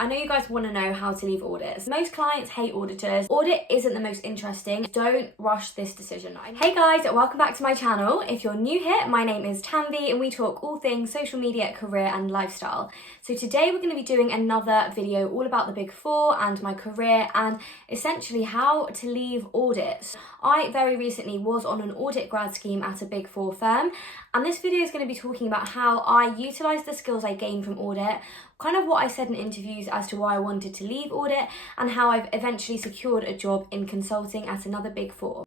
I know you guys want to know how to leave audits. Most clients hate auditors. Audit isn't the most interesting. Don't rush this decision. Hey guys, welcome back to my channel. If you're new here, my name is Tanvi and we talk all things social media, career and lifestyle. So today we're going to be doing another video all about the Big Four and my career and essentially how to leave audits. I very recently was on an audit grad scheme at a Big Four firm, and this video is going to be talking about how I utilised the skills I gained from audit, kind of what I said in interviews as to why I wanted to leave audit, and how I've eventually secured a job in consulting at another Big Four.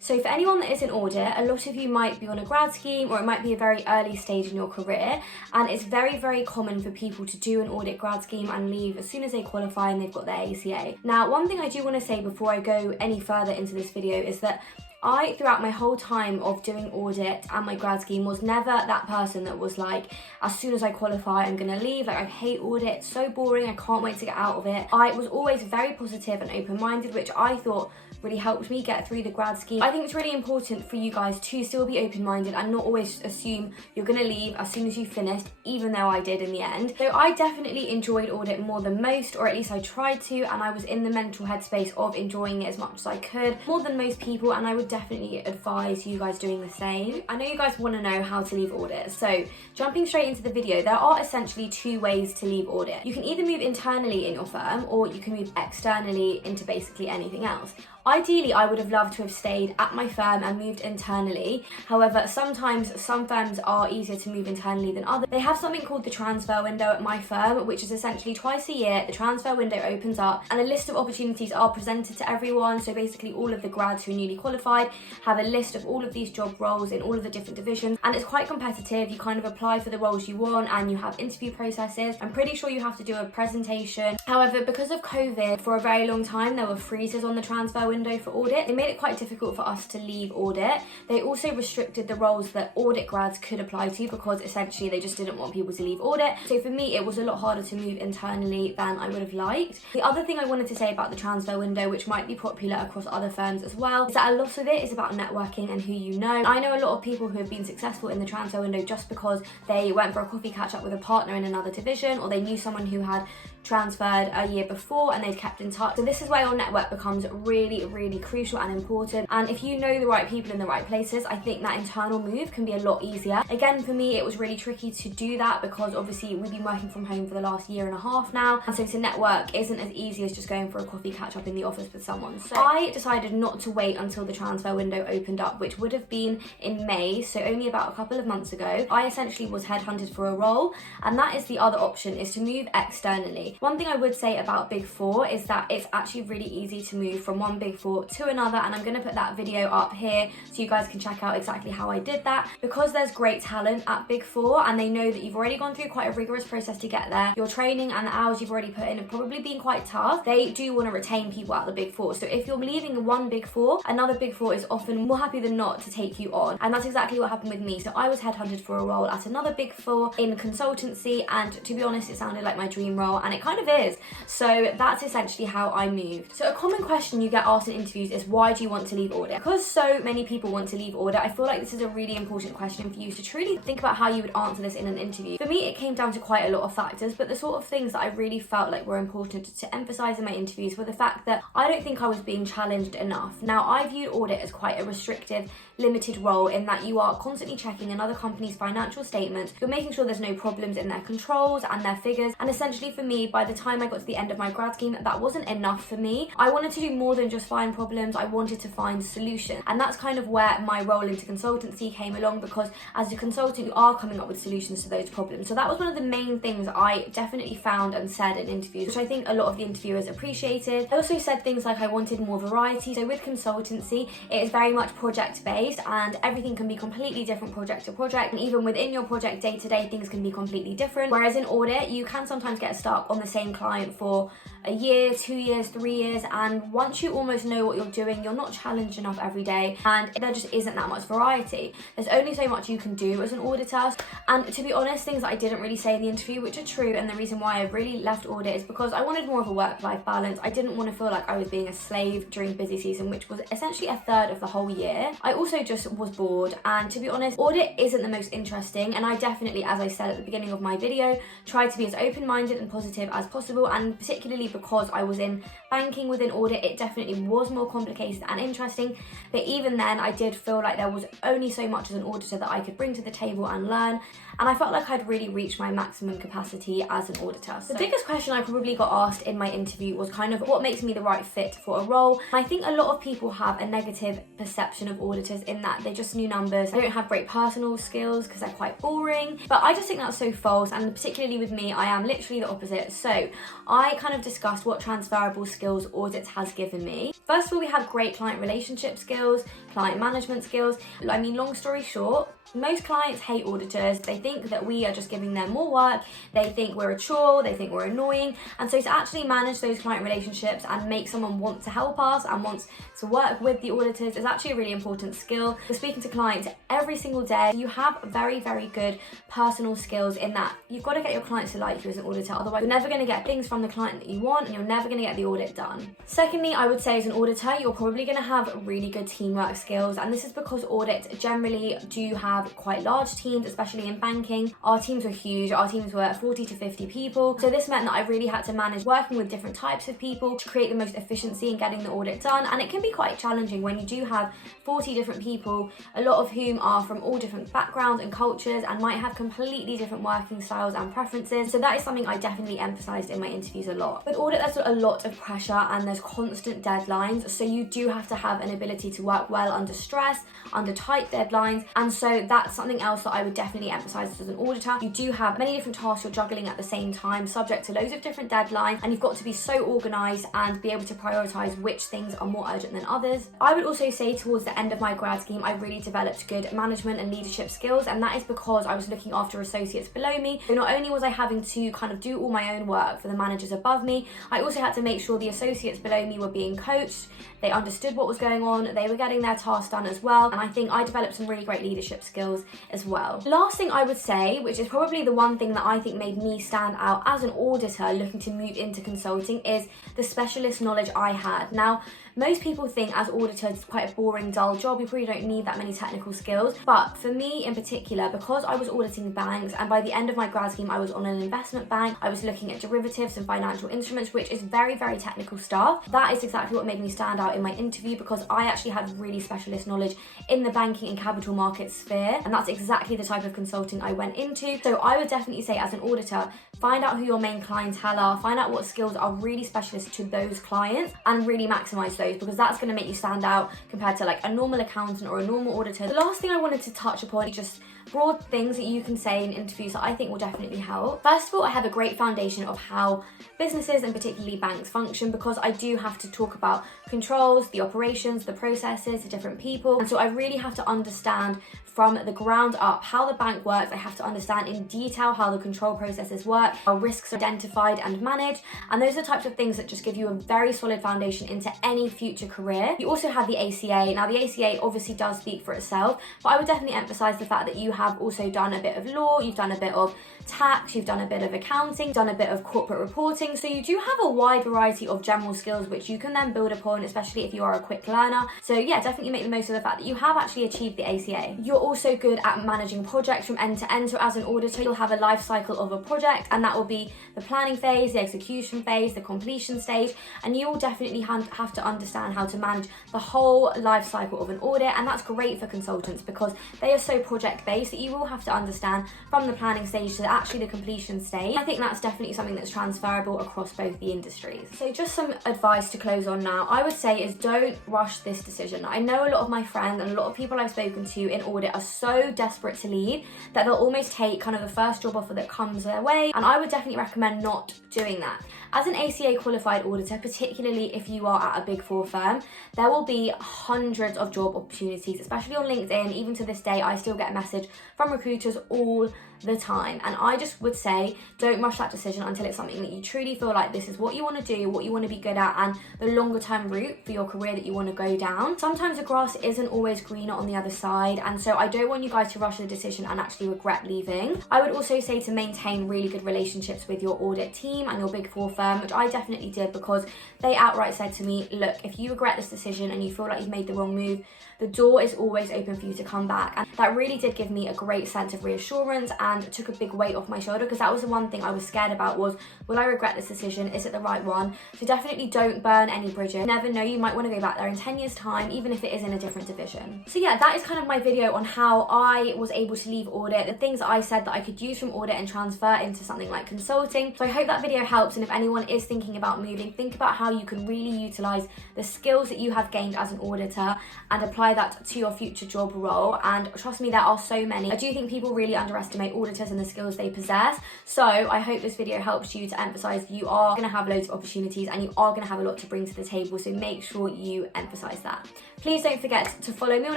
So for anyone that is in audit, a lot of you might be on a grad scheme or it might be a very early stage in your career, and it's very, very common for people to do an audit grad scheme and leave as soon as they qualify and they've got their ACA. Now, one thing I do want to say before I go any further into this video is that I, throughout my whole time of doing audit and my grad scheme, was never that person that was like, as soon as I qualify, I'm gonna leave. Like, I hate audit, it's so boring, I can't wait to get out of it. I was always very positive and open-minded, which I thought really helped me get through the grad scheme. I think it's really important for you guys to still be open-minded and not always assume you're gonna leave as soon as you finished, even though I did in the end. So I definitely enjoyed audit more than most, or at least I tried to, and I was in the mental headspace of enjoying it as much as I could, more than most people, and I would definitely advise you guys doing the same. I know you guys want to know how to leave audit, so jumping straight into the video, there are essentially two ways to leave audit. You can either move internally in your firm, or you can move externally into basically anything else. Ideally, I would have loved to have stayed at my firm and moved internally. However, sometimes some firms are easier to move internally than others. They have something called the transfer window at my firm, which is essentially twice a year, the transfer window opens up and a list of opportunities are presented to everyone. So basically all of the grads who are newly qualified have a list of all of these job roles in all of the different divisions, and it's quite competitive. You kind of apply for the roles you want and you have interview processes. I'm pretty sure you have to do a presentation. However, because of COVID, for a very long time there were freezes on the transfer window for audit. They made it quite difficult for us to leave audit. They also restricted the roles that audit grads could apply to because essentially they just didn't want people to leave audit. So for me, it was a lot harder to move internally than I would have liked. The other thing I wanted to say about the transfer window, which might be popular across other firms as well, is that a lot of it is about networking and who you know. I know a lot of people who have been successful in the transfer window just because they went for a coffee catch up with a partner in another division, or they knew someone who had transferred a year before and they've kept in touch. So this is where your network becomes really, really crucial and important. And if you know the right people in the right places, I think that internal move can be a lot easier. Again, for me, it was really tricky to do that because obviously we've been working from home for the last year and a half now. And so to network isn't as easy as just going for a coffee catch up in the office with someone. So I decided not to wait until the transfer window opened up, which would have been in May, so only about a couple of months ago. I essentially was headhunted for a role, and that is the other option, is to move externally. One thing I would say about Big Four is that it's actually really easy to move from one Big Four to another, and I'm going to put that video up here so you guys can check out exactly how I did that. Because there's great talent at Big Four and they know that you've already gone through quite a rigorous process to get there, your training and the hours you've already put in have probably been quite tough. They do want to retain people at the Big Four. So if you're leaving one Big Four, another Big Four is often more happy than not to take you on. And that's exactly what happened with me. So I was headhunted for a role at another Big Four in consultancy, and to be honest, it sounded like my dream role, and it kind of is. So that's essentially how I moved. So a common question you get asked in interviews is, why do you want to leave audit? Because so many people want to leave audit, I feel like this is a really important question for you to truly think about how you would answer this in an interview. For me, it came down to quite a lot of factors, but the sort of things that I really felt like were important to emphasise in my interviews were the fact that I don't think I was being challenged enough. Now, I viewed audit as quite a restrictive, limited role in that you are constantly checking another company's financial statements, you're making sure there's no problems in their controls and their figures, and essentially for me, by the time I got to the end of my grad scheme, that wasn't enough for me. I wanted to do more than just find problems, I wanted to find solutions, and that's kind of where my role into consultancy came along, because as a consultant you are coming up with solutions to those problems. So that was one of the main things I definitely found and said in interviews, which I think a lot of the interviewers appreciated. I also said things like I wanted more variety. So with consultancy, it is very much project based and everything can be completely different project to project, and even within your project day to day things can be completely different, whereas in audit you can sometimes get stuck on the same client for a year, 2 years, 3 years, and once you almost know what you're doing, you're not challenged enough every day, and there just isn't that much variety. There's only so much you can do as an auditor, and to be honest, things that I didn't really say in the interview, which are true, and the reason why I really left audit is because I wanted more of a work-life balance. I didn't want to feel like I was being a slave during busy season, which was essentially a third of the whole year. I also just was bored, and to be honest, audit isn't the most interesting, and I definitely, as I said at the beginning of my video, tried to be as open-minded and positive as possible, and particularly because I was in banking within audit, it definitely was more complicated and interesting, but even then I did feel like there was only so much as an auditor that I could bring to the table and learn, and I felt like I'd really reached my maximum capacity as an auditor. So the biggest question I probably got asked in my interview was kind of what makes me the right fit for a role. I think a lot of people have a negative perception of auditors in that they're just new numbers, they don't have great personal skills because they're quite boring, but I just think that's so false, and particularly with me, I am literally the opposite. So I kind of discussed what transferable skills audit has given me. First of all, we have great client relationship skills, client management skills. I mean, long story short, most clients hate auditors. They think that we are just giving them more work. They think we're a chore. They think we're annoying. And so to actually manage those client relationships and make someone want to help us and wants to work with the auditors is actually a really important skill. You're speaking to clients every single day. You have very, very good personal skills in that you've got to get your clients to like you as an auditor. Otherwise, you're never going to get things from the client that you want, and you're never going to get the audit done. Secondly, I would say as an auditor, you're probably going to have really good teamwork skills. And this is because audits generally do have quite large teams, especially in banking. Our teams were huge. Our teams were 40 to 50 people. So this meant that I really had to manage working with different types of people to create the most efficiency in getting the audit done. And it can be quite challenging when you do have 40 different people, a lot of whom are from all different backgrounds and cultures and might have completely different working styles and preferences. So that is something I definitely emphasized in my interviews a lot. With audit, there's a lot of pressure and there's constant deadlines. So you do have to have an ability to work well under stress, under tight deadlines. And so that's something else that I would definitely emphasize as an auditor. You do have many different tasks you're juggling at the same time, subject to loads of different deadlines, and you've got to be so organized and be able to prioritize which things are more urgent than others. I would also say towards the end of my grad scheme, I really developed good management and leadership skills, and that is because I was looking after associates below me. So not only was I having to kind of do all my own work for the managers above me, I also had to make sure the associates below me were being coached, they understood what was going on, they were getting their tasks done as well, and I think I developed some really great leadership skills as well. Last thing I would say, which is probably the one thing that I think made me stand out as an auditor looking to move into consulting, is the specialist knowledge I had. Now, most people think as auditors it's quite a boring, dull job. You probably don't need that many technical skills. But for me in particular, because I was auditing banks, and by the end of my grad scheme, I was on an investment bank, I was looking at derivatives and financial instruments, which is very, very technical stuff. That is exactly what made me stand out in my interview, because I actually had really specialist knowledge in the banking and capital markets sphere. And that's exactly the type of consulting I went into. So I would definitely say as an auditor, find out who your main clientele are, find out what skills are really specialist to those clients, and really maximize those, because that's going to make you stand out compared to like a normal accountant or a normal auditor. The last thing I wanted to touch upon is just broad things that you can say in interviews that I think will definitely help. First of all, I have a great foundation of how businesses and particularly banks function, because I do have to talk about controls, the operations, the processes, the different people, and so I really have to understand from the ground up how the bank works. I have to understand in detail how the control processes work, how risks are identified and managed, and those are the types of things that just give you a very solid foundation into any future career. You also have the ACA. Now the ACA obviously does speak for itself, but I would definitely emphasize the fact that you have also done a bit of law, you've done a bit of tax, you've done a bit of accounting, done a bit of corporate reporting, so you do have a wide variety of general skills which you can then build upon, especially if you are a quick learner. So yeah, definitely make the most of the fact that you have actually achieved the ACA. You're also good at managing projects from end to end. So as an auditor, you'll have a life cycle of a project, and that will be the planning phase, the execution phase, the completion stage, and you will definitely have to understand how to manage the whole life cycle of an audit. And that's great for consultants because they are so project based that you will have to understand from the planning stage to actually the completion stage. I think that's definitely something that's transferable across both the industries. So just some advice to close on now, I would say is don't rush this decision. I know a lot of my friends and a lot of people I've spoken to in audit are so desperate to leave that they'll almost take kind of the first job offer that comes their way, and I would definitely recommend not doing that. As an ACA qualified auditor, particularly if you are at a big four firm, there will be hundreds of job opportunities, especially on LinkedIn. Even to this day, I still get a message from recruiters all the time. And I just would say, don't rush that decision until it's something that you truly feel like this is what you want to do, what you want to be good at, and the longer term route for your career that you want to go down. Sometimes the grass isn't always greener on the other side, and so I don't want you guys to rush the decision and actually regret leaving. I would also say to maintain really good relationships with your audit team and your Big Four firm, which I definitely did, because they outright said to me, look, if you regret this decision and you feel like you've made the wrong move, the door is always open for you to come back. And that really did give me a great sense of reassurance and took a big weight off my shoulder, because that was the one thing I was scared about, was, will I regret this decision? Is it the right one? So definitely don't burn any bridges. You never know, you might want to go back there in 10 years time, even if it is in a different division. So yeah, that is kind of my video on how I was able to leave audit, the things that I said that I could use from audit and transfer into something like consulting. So I hope that video helps, and if anyone is thinking about moving, think about how you can really utilize the skills that you have gained as an auditor and apply that to your future job role. And trust me, there are so many. I do think people really underestimate auditors and the skills they possess. So I hope this video helps you to emphasize you are going to have loads of opportunities and you are going to have a lot to bring to the table. So make sure you emphasize that. Please don't forget to follow me on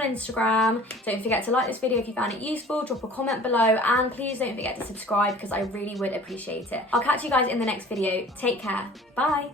Instagram. Don't forget to like this video if you found it useful, drop a comment below, and please don't forget to subscribe, because I really would appreciate it. I'll catch you guys in the next video. Take care. Bye.